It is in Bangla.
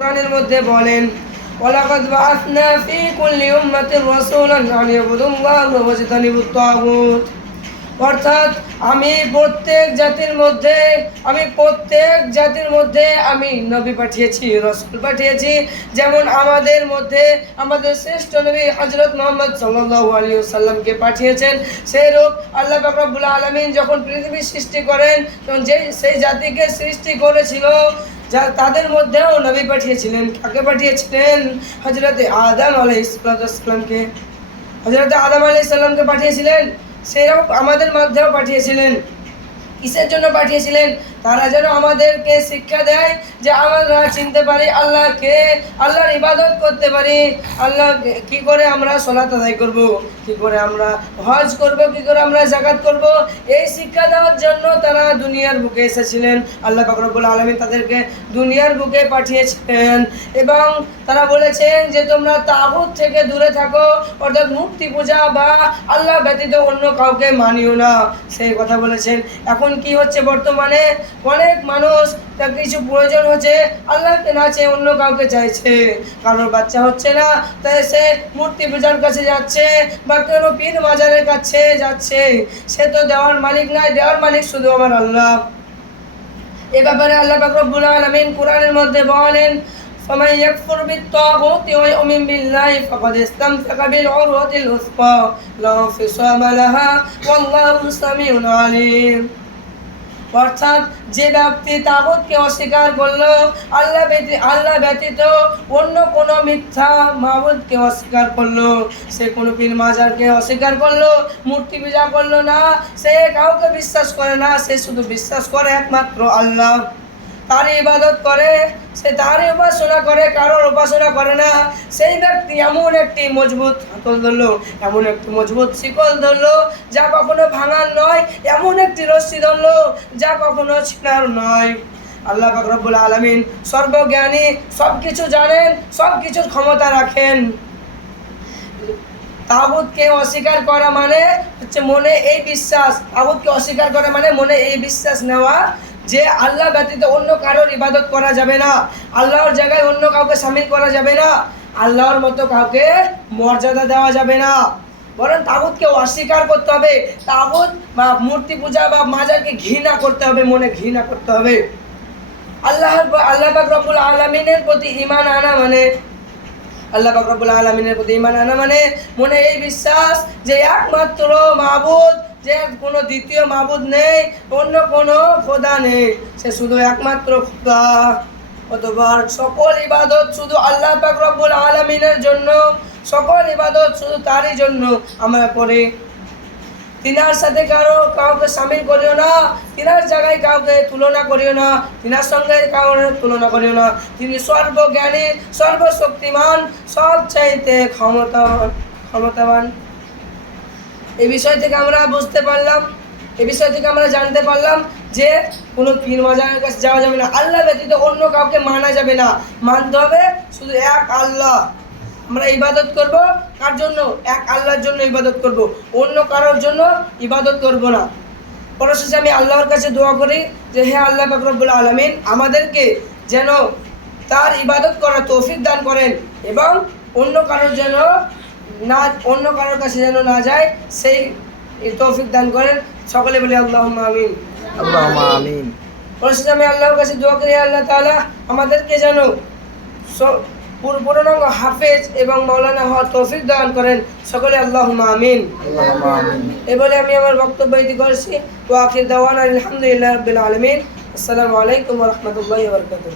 কোরআনের মধ্যে বলেন, ওয়ালাকাদ বাআথনা ফি কুল্লি উম্মাতির রাসূলান আন ইয়াবুদুল্লাহ ওয়া ইয়াজতানিবুত তাগুত। অর্থাৎ আমি প্রত্যেক জাতির মধ্যে, আমি প্রত্যেক জাতির মধ্যে আমি নবী পাঠিয়েছি, রসুল পাঠিয়েছি। যেমন আমাদের মধ্যে আমাদের শ্রেষ্ঠ নবী হজরত মোহাম্মদ সাল্লাল্লাহু আলাইহি সাল্লামকে পাঠিয়েছেন। সেই রূপ আল্লাহ পাক রব্বুল আলামিন যখন পৃথিবী সৃষ্টি করেন, তখন যে সেই জাতিকে সৃষ্টি করেছিল যা তাদের মধ্যেও নবী পাঠিয়েছিলেন। কাকে পাঠিয়েছিলেন? হজরত আদম আলাইসালামকে হজরত আদম আলাইসাল্লামকে পাঠিয়েছিলেন? সেরকম আমাদের মধ্যেও পাঠিয়েছিলেন। কিসের জন্য পাঠিয়েছিলেন? তারা যেন আমাদেরকে শিক্ষা দেয় যে আমরা চিনতে পারি, আল্লাহকে, আল্লাহর ইবাদত করতে পারি। আল্লাহ কি করে আমরা সলাত আদায় করব? কি করে আমরা হজ করব? কি করে আমরা জাকাত করব? এই শিক্ষা দেওয়ার জন্য তারা দুনিয়ার বুকে এসেছিলেন। আল্লাহ ফাকরবুল আলমী তাদেরকে দুনিয়ার বুকে পাঠিয়েছিলেন এবং তারা বলেছেন যে, তোমরা তাগুত থেকে দূরে থাকো, অর্থাৎ মুক্তি পূজা বা আল্লাহ ব্যতীত অন্য কাউকে মানিও না। সেই কথা বলেছেন। এখন কি হচ্ছে বর্তমানে অনেক মানুষ তার কিছু প্রয়োজন হচ্ছে আল্লাহকে না চেয়ে অন্য কাউকে চাইছে কারোর বাচ্চা হচ্ছে না তাই সে মূর্তি পূজার কাছে যাচ্ছে বা কোনো পীর মাজারের কাছে যাচ্ছে সে তো দেওয়ার মালিক নয় দেওয়ার মালিক শুধু আমার আল্লাহ এ ব্যাপারে আল্লাহ পাক রব্বুল আলামিন কোরআনের মধ্যে বলেন فمن يكفر بالطاغوت ويؤمن بالله فقد استمسك بالعروة الوثقى لا انفصام لها والله سميع عليم অর্থাৎ যে ব্যক্তি তাগতকে অস্বীকার করল, আল্লাহ আল্লাহ ব্যতীত অন্য কোনো মিথ্যা মাহবুদকে অস্বীকার করল। সে কোনো পীর মাজারকে অস্বীকার করল, মূর্তি পূজা করল না, সে কাউকে বিশ্বাস করে না, সে শুধু বিশ্বাস করে একমাত্র আল্লাহ। তার ইবাদত করে সে তারই উপাসনা করে, কারোর উপাসনা করে না। সেই ব্যক্তি এমন একটি মজবুত হাতল ধরলো, এমন একটি মজবুত শিকল ধরলো, যা কখনো ভাঙার নয়, এমন একটি রশ্মি ধরলো, যা কখনো ছিনার নয়। আল্লাহ পাক রব্বুল আলমিন সর্বজ্ঞানী সব কিছু জানেন সব কিছুর ক্ষমতা রাখেন। তাগুতকে অস্বীকার করা মানে হচ্ছে মনে এই বিশ্বাস তাগুতকে অস্বীকার করা মানে মনে এই বিশ্বাস নেওয়া। যে আল্লাহ ব্যতীত অন্য কারোর ইবাদত করা যাবে না। আল্লাহর জায়গায় অন্য কাউকে সামিল করা যাবে না। আল্লাহর মতো কাউকে মর্যাদা দেওয়া যাবে না। বরং তাগুতকে অস্বীকার করতে হবে। তাগুত বা মূর্তি পূজা বা মাজারকে ঘৃণা করতে হবে, মনে ঘৃণা করতে হবে। আল্লাহ আল্লাহ রব্বুল আলমিনের প্রতি ইমান আনা মানে আল্লাহ রব্বুল আলমিনের প্রতি ইমান আনা মানে মনে এই বিশ্বাস যে একমাত্র মাবুদ যে কোনো দ্বিতীয় মাবুদ নেই, অন্য কোনো খোদা নেই। সে শুধু একমাত্র খোদা। অতবার সকল ইবাদত শুধু আল্লাহ পাক রব্বুল আলমিনের জন্য, সকল ইবাদত শুধু তারই জন্য আমরা করি। তিনার সাথে কারও কাউকে সামিল করিও না, তিনার জায়গায় কাউকে তুলনা করিও না, তিনার সঙ্গে কাউকে তুলনা করিও না। তিনি সর্বজ্ঞানী, সর্বশক্তিমান সব চাইতে ক্ষমতাবান ক্ষমতাবান। এই বিষয় থেকে আমরা বুঝতে পারলাম, এ বিষয় থেকে আমরা জানতে পারলাম যে কোনো পীর মাজারের কাছে যাওয়া যাবে না। আল্লাহ ব্যতীত অন্য কাউকে মানা যাবে না। মানতে হবে শুধু এক আল্লাহ। আমরা ইবাদত করব কার জন্য? এক আল্লাহর জন্য ইবাদত করব। অন্য কারোর জন্য ইবাদত করব না। পরশেষে আমি আল্লাহর কাছে দোয়া করি যে, হে আল্লাহ বাকরবুল আলমিন, আমাদেরকে যেন তার ইবাদত করার তৌফিক দান করেন এবং অন্য কারোর যেন না অন্য কারোর কাছে যেন না যায় সেই তৌফিক দান করেন। সকলে বলি আল্লাহ আমিন। আল্লাহুম্মা আমিন। পরশেষে আমি আল্লাহর কাছে দোয়া করি আল্লাহ তাআলা আমাদেরকে যেন পূর্ণাঙ্গ হাফেজ এবং মাওলানা হওয়ার তৌফিক দান করেন। সকলে আল্লাহ আমিন। এই বলে আমি আমার বক্তব্য ইতি করছি। ওয়াকির দাওয়ান আলহামদুলিল্লাহ রবিল আলমিন। আসসালামু আলাইকুম রহমতুল্লাহ বরকাতুহ।